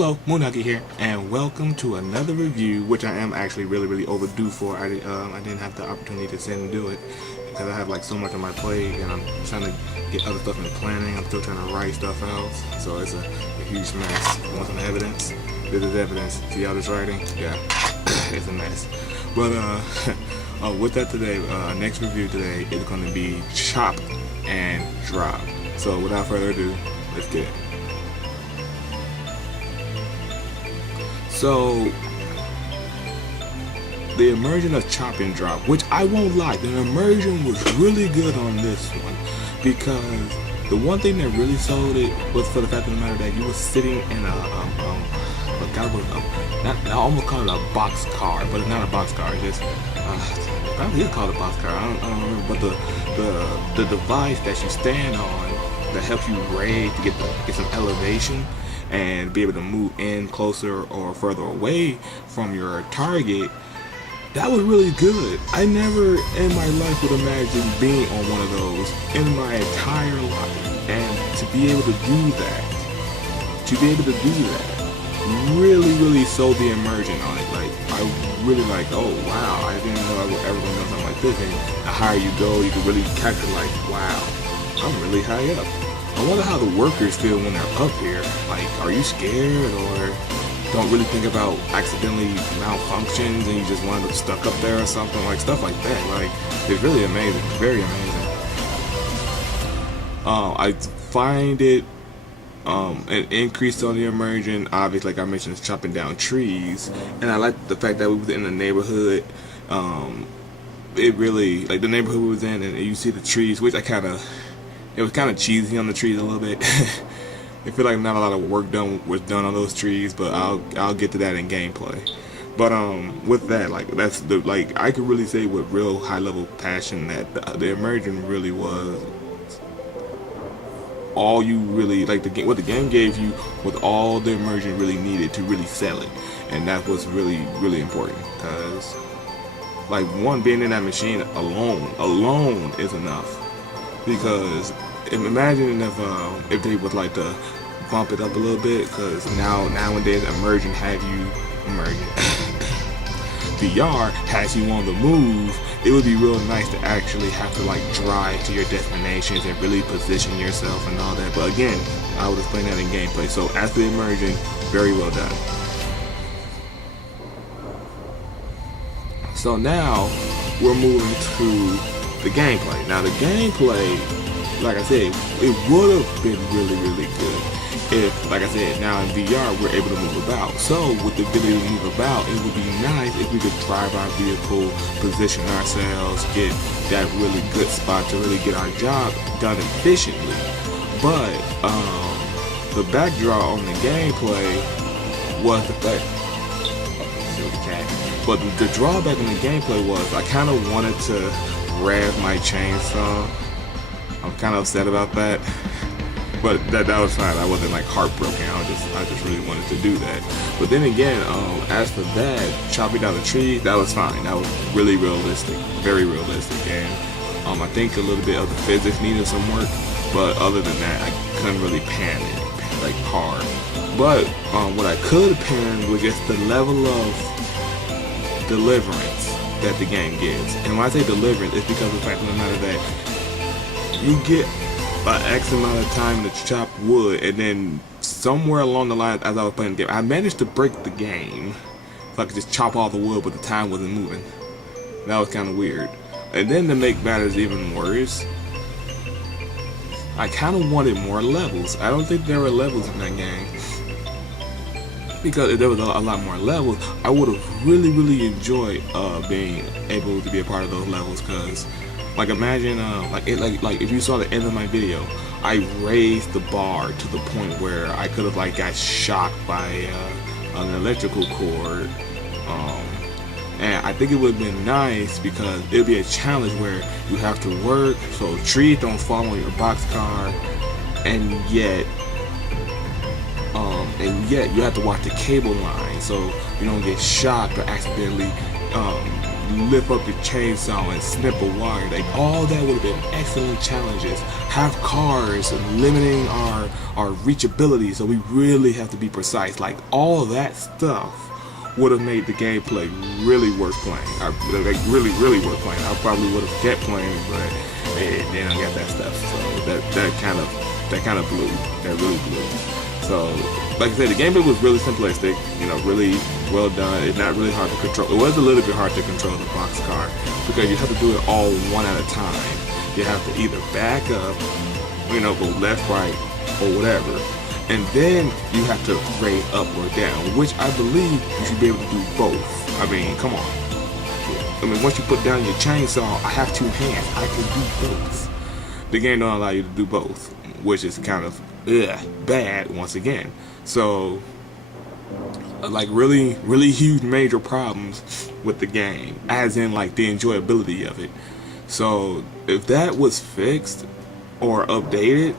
Hello, Moonagi here, and welcome to another review, which I am actually really overdue for. I didn't have the opportunity to sit and do it because I have like so much on my plate, and I'm trying to get other stuff in planning. I'm still trying to write stuff out, so it's a huge mess. You want some evidence? This is evidence. See all this writing? Yeah, it's a mess. But with that today, next review today is going to be Chop and Drop. So without further ado, let's get it. So, the immersion of Chop and Drop, which I won't lie, the immersion was really good on this one, because the one thing that really sold it was for the fact of the matter that you were sitting in I almost call it a box car, but it's not a box car. It's just probably is called a box car. I don't remember, but the device that you stand on that helps you raise to get some elevation and be able to move in closer or further away from your target, that was really good. I never in my life would imagine being on one of those in my entire life, and to be able to do that, really sold the immersion on it. Like, I really like, oh wow, I didn't know I would ever do something like this. And the higher you go, you can really capture like, wow, I'm really high up. I wonder how the workers feel when they're up here. Like, are you scared or don't really think about accidentally malfunctions and you just wind up stuck up there or something, like stuff like that. Like, it's really amazing, very amazing. I find it an increase on the immersion. Obviously, like I mentioned, it's chopping down trees, and I like the fact that we was in the neighborhood. It really, like the neighborhood we was in, and you see the trees, which it was kind of cheesy on the trees a little bit. I feel like not a lot of work was done on those trees, but I'll get to that in gameplay. But with that, like I could really say with real high level passion that the immersion really was all you really like. What the game gave you was all the immersion really needed to really sell it, and that was really important. Because like one, being in that machine alone is enough. Because imagine if they would like to bump it up a little bit, because nowadays immersion VR has you on the move. It would be real nice to actually have to like drive to your destinations and really position yourself and all that. But again, I would explain that in gameplay. So as the immersion, very well done. So now we're moving to the gameplay. Now the gameplay, like I said, it would have been really good if, like I said, now in VR we're able to move about. So with the ability to move about, it would be nice if we could drive our vehicle, position ourselves, get that really good spot to really get our job done efficiently. But the backdraw on the gameplay was the fact. But the drawback in the gameplay was I kind of wanted to rev my chainsaw. I'm kind of upset about that, but that was fine. I wasn't like heartbroken. I just really wanted to do that. But then again, as for that, chopping down the trees, that was fine. That was really realistic, very realistic, and I think a little bit of the physics needed some work. But other than that, I couldn't really pan it like hard. But what I could pan was just the level of deliverance that the game gives. And when I say deliverance, it's because of the fact of the matter that you get an X amount of time to chop wood, and then somewhere along the line as I was playing the game, I managed to break the game so I could just chop all the wood, but the time wasn't moving. That was kind of weird. And then to make matters even worse, I kind of wanted more levels. I don't think there were levels in that game. Because if there was a lot more levels, I would have really enjoyed being able to be a part of those levels. Because, like, imagine like if you saw the end of my video, I raised the bar to the point where I could have like got shocked by an electrical cord. And I think it would have been nice because it would be a challenge where you have to work so trees don't fall on your boxcar, and yet you have to watch the cable line so you don't get shocked or accidentally lift up your chainsaw and snip a wire. Like all that would have been excellent challenges. Have cars limiting our reachability, so we really have to be precise. Like all that stuff would have made the gameplay really worth playing. Like really worth playing. I probably would have kept playing, but they don't get that stuff. So that kind of blew. That really blew. So, like I said, the gameplay was really simplistic, you know, really well done. It's not really hard to control. It was a little bit hard to control the boxcar because you have to do it all one at a time. You have to either back up, you know, go left, right, or whatever. And then you have to raise up or down, which I believe you should be able to do both. I mean, come on. I mean, once you put down your chainsaw, I have two hands. I can do both. The game don't allow you to do both, which is kind of bad once again. So like really huge major problems with the game, as in like the enjoyability of it. So if that was fixed or updated,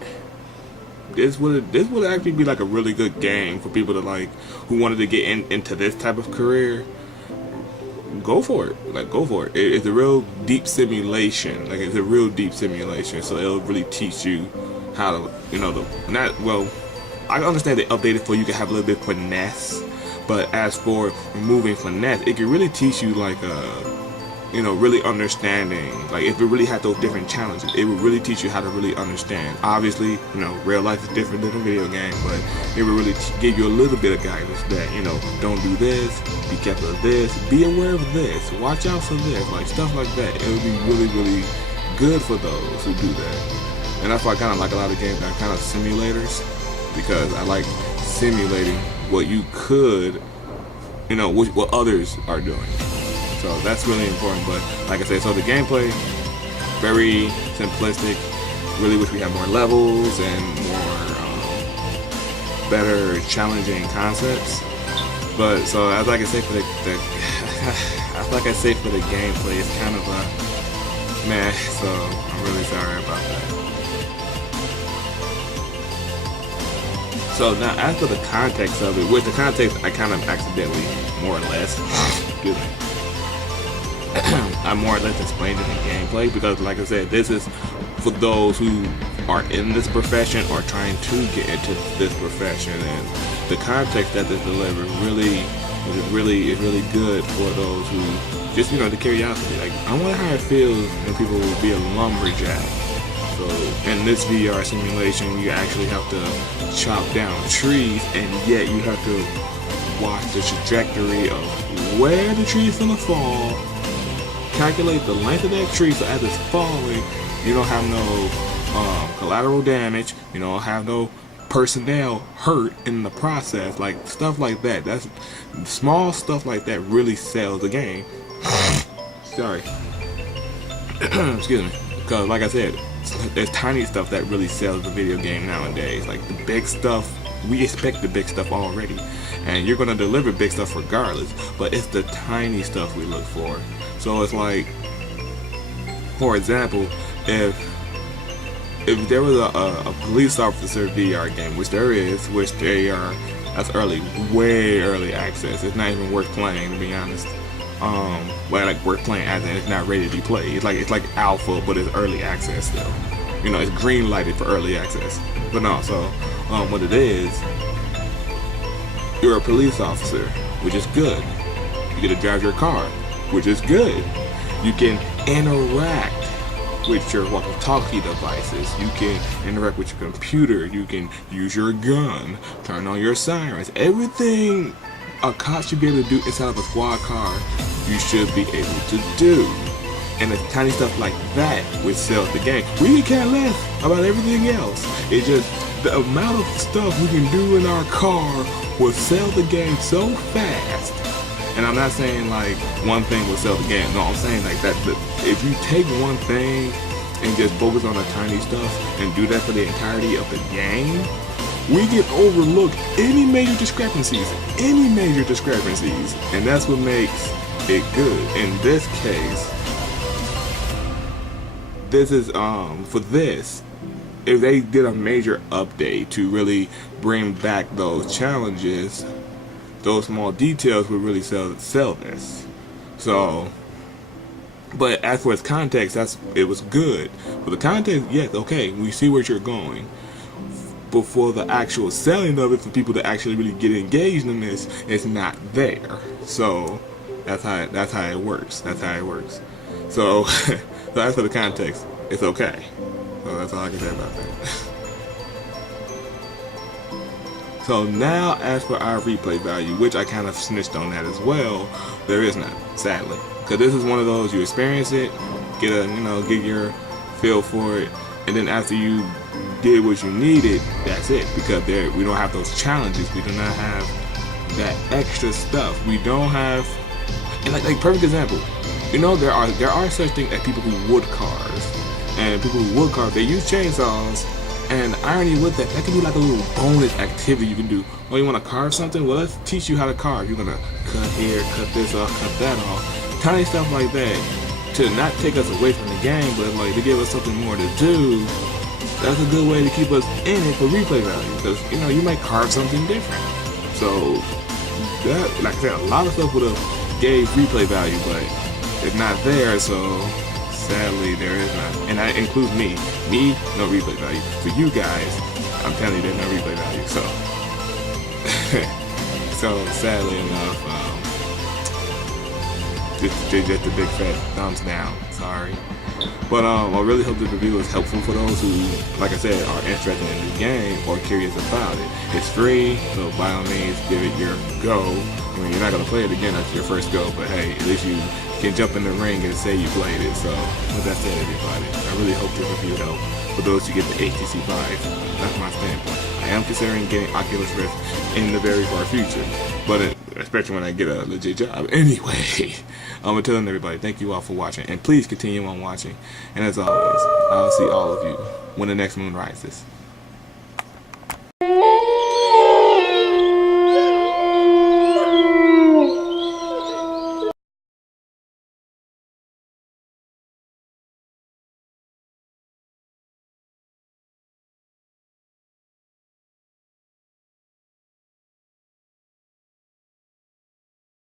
this would actually be like a really good game for people to like who wanted to get into this type of career. Go for it. Like, go for it. It's a real deep simulation. Like, it's a real deep simulation. So it'll really teach you how to, you know, I understand they updated for you can have a little bit of finesse, but as for removing finesse, it can really teach you like you know, really understanding. Like if it really had those different challenges, it would really teach you how to really understand. Obviously, you know, real life is different than a video game, but it would really give you a little bit of guidance that, you know, don't do this, be careful of this, be aware of this, watch out for this, like stuff like that. It would be really good for those who do that. And that's why I kind of like a lot of games that are kind of simulators, because I like simulating what you could, you know, what others are doing. So that's really important. But like I said, so the gameplay, very simplistic. Really wish we had more levels and more better challenging concepts. But so as like I say for the gameplay, it's kind of a meh. So I'm really sorry about that. So now as for the context of it, with the context I kind of accidentally, more or less, excuse me, I more or less explained it in gameplay, because like I said, this is for those who are in this profession or trying to get into this profession, and the context that this delivers is really good for those who just, you know, the curiosity. Like, I wonder how it feels when people will be a lumberjack. So in this VR simulation, you actually have to chop down trees, and yet you have to watch the trajectory of where the tree is gonna fall, calculate the length of that tree, so as it's falling, you don't have no collateral damage, you don't have no personnel hurt in the process, like stuff like that. That's small stuff like that really sells the game. Sorry. Excuse me. Because like I said, there's tiny stuff that really sells the video game nowadays. Like the big stuff, we expect the big stuff already, and you're gonna deliver big stuff regardless, but it's the tiny stuff we look for. So it's like, for example, if there was a police officer VR game, which there is, which they are, that's early, way early access. It's not even worth playing, to be honest. Well, like worth playing as in it's not ready to be played. It's like alpha, but it's early access still. You know, it's green lighted for early access. But no, so what it is, you're a police officer, which is good. You get to drive your car, which is good. You can interact with your walkie-talkie devices. You can interact with your computer. You can use your gun, turn on your sirens. Everything a cop should be able to do inside of a squad car, you should be able to do. And it's tiny stuff like that which sells the game. We care less about everything else. It's just the amount of stuff we can do in our car will sell the game so fast. And I'm not saying like one thing will sell the game. No, I'm saying like that. If you take one thing and just focus on the tiny stuff and do that for the entirety of the game, we can overlook any major discrepancies, and that's what makes it good. In this case, this is for this, if they did a major update to really bring back those challenges, those small details would really sell this. So But as for its context, it was good. For the context, yes, okay, we see where you're going. But for the actual selling of it, for people to actually really get engaged in this, it's not there. So that's how it works. That's how it works. So, so as for the context, it's okay. So that's all I can say about that. So now, as for our replay value, which I kind of snitched on that as well, there is none, sadly. Because this is one of those, you experience it, get your feel for it, and then after you did what you needed, that's it. Because we don't have those challenges. We do not have that extra stuff. We don't have, and like perfect example, there are such things as people who wood carve, and people who wood carve, they use chainsaws. And irony with that can be like a little bonus activity you can do. Oh, you want to carve something? Well, let's teach you how to carve. You're going to cut here, cut this off, cut that off. Tiny stuff like that to not take us away from the game, but like to give us something more to do. That's a good way to keep us in it for replay value. Because, you might carve something different. So, that, like I said, a lot of stuff would have gave replay value, but it's not there, so sadly, there is none. And that includes me. Me, no replay value. For you guys, I'm telling you, there's no replay value. So, so sadly enough, just a big fat thumbs down. Sorry. But I really hope this review was helpful for those who, like I said, are interested in the game or curious about it. It's free, so by all means, give it your go. I mean, you're not going to play it again after your first go, but hey, at least you can jump in the ring and say you played it. So, with that said, everybody, I really hope this review helped for those who get the HTC Vive. That's my standpoint. I am considering getting Oculus Rift in the very far future, but especially when I get a legit job. Anyway, I'm telling everybody, thank you all for watching, and please continue on watching. And as always, I'll see all of you when the next moon rises.